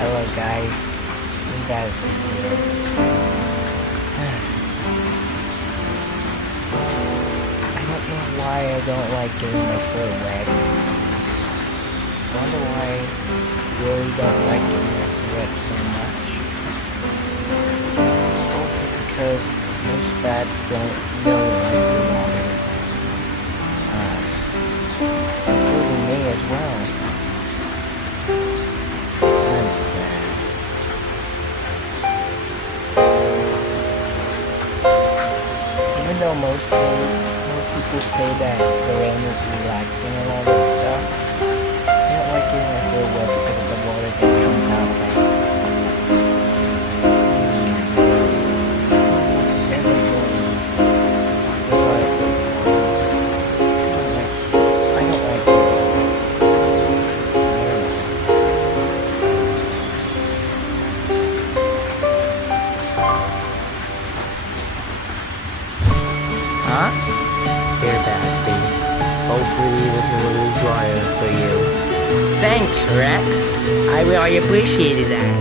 Hello guys, you guys can hear. I don't know why I don't like getting my fur wet. I wonder why I really don't like getting my fur wet so much. Because most bats don't really like the water. Including me as well. I'm sad. Even though most people say that the rain is relaxing and all that stuff, I don't like getting my fur wet because of the water that comes out of it. Huh? Dear Battersby, hopefully this is a little drier for you. Thanks, Rex. I really appreciated that.